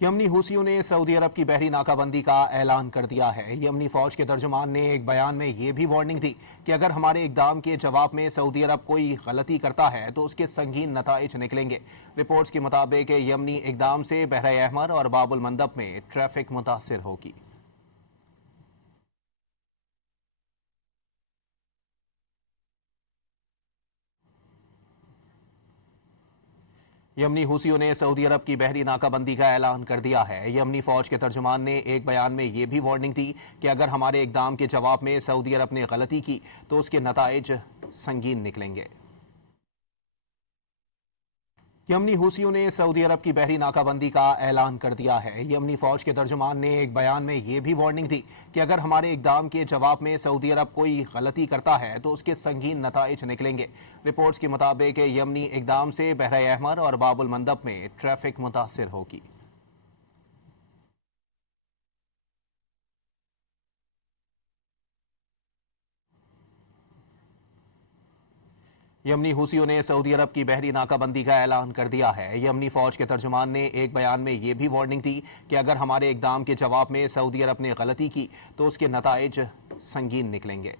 यमनी हूसियों ने सऊदी अरब की बहरी नाकाबंदी का ऐलान कर दिया है। यमनी फौज के तर्जुमान ने एक बयान में ये भी वार्निंग दी कि अगर हमारे इकदाम के जवाब में सऊदी अरब कोई गलती करता है तो उसके संगीन नताइज निकलेंगे। रिपोर्ट्स के मुताबिक यमनी इकदाम से बहरा अहमर और बाबुल मंदब में ट्रैफिक मुतासर होगी। यमनी हूसियों ने सऊदी अरब की बहरी नाकाबंदी का ऐलान कर दिया है। यमनी फौज के तर्जुमान ने एक बयान में ये भी वार्निंग दी कि अगर हमारे इकदाम के जवाब में सऊदी अरब ने गलती की तो उसके नताइज संगीन निकलेंगे। यमनी हूसियों ने सऊदी अरब की बहरी नाकाबंदी का ऐलान कर दिया है। यमनी फौज के तर्जुमान ने एक बयान में ये भी वार्निंग दी कि अगर हमारे इकदाम के जवाब में सऊदी अरब कोई गलती करता है तो उसके संगीन नताइज निकलेंगे। रिपोर्ट्स के मुताबिक यमनी इकदाम से बहरा अहमर और बाबुल मंदब में ट्रैफिक मुतासर होगी। यमनी हूसियों ने सऊदी अरब की बहरी नाकाबंदी का ऐलान कर दिया है। यमनी फौज के तर्जुमान ने एक बयान में ये भी वार्निंग दी कि अगर हमारे इकदाम के जवाब में सऊदी अरब ने गलती की तो उसके नताइज संगीन निकलेंगे।